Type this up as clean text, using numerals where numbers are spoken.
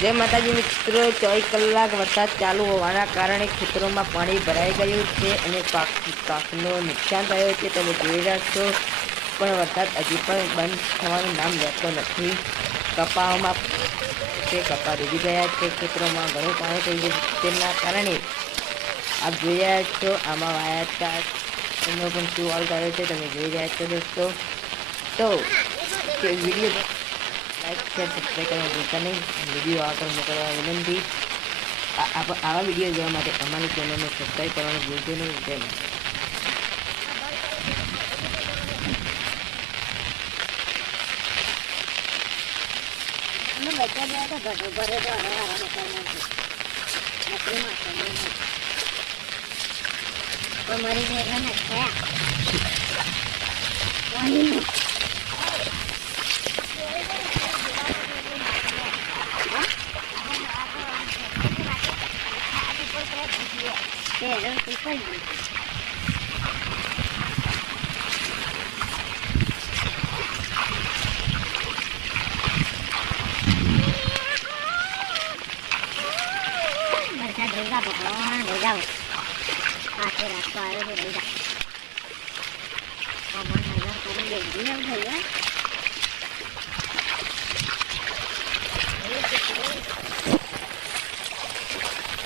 જય માતાજી મિત્રો, 24 કલાક વરસાદ ચાલુ હોવાના કારણે ખેતરોમાં પાણી ભરાઈ ગયું છે અને પાકનું નુકસાન થયું છે. તમે જોઈ રહ્યા છો, પણ વરસાદ હજી પણ બંધ થવાનું નામ લેતો નથી. કપામાં કપા ડૂબી ગયા છે. ખેતરોમાં ઘણું પાણી થઈ ગયું તેના કારણે આપ જોઈ રહ્યા છો, આમાં વાયા એનો પણ શું હાલ થયો છે તમે જોઈ રહ્યા છો દોસ્તો. તો વિડીયો લાઈક શેર સબસ્ક્રાઈબ કરવા ભૂલતા નહીં. વિડીયો આગળ મોકલવા વિનંતી. આવા વિડીયો જોવા માટે અમારી ચેનલને સબસ્ક્રાઈબ કરવાનું ભૂલજો નહીં. જય માતા. Hãy subscribe cho kênh Ghiền Mì Gõ để không bỏ lỡ những video hấp dẫn.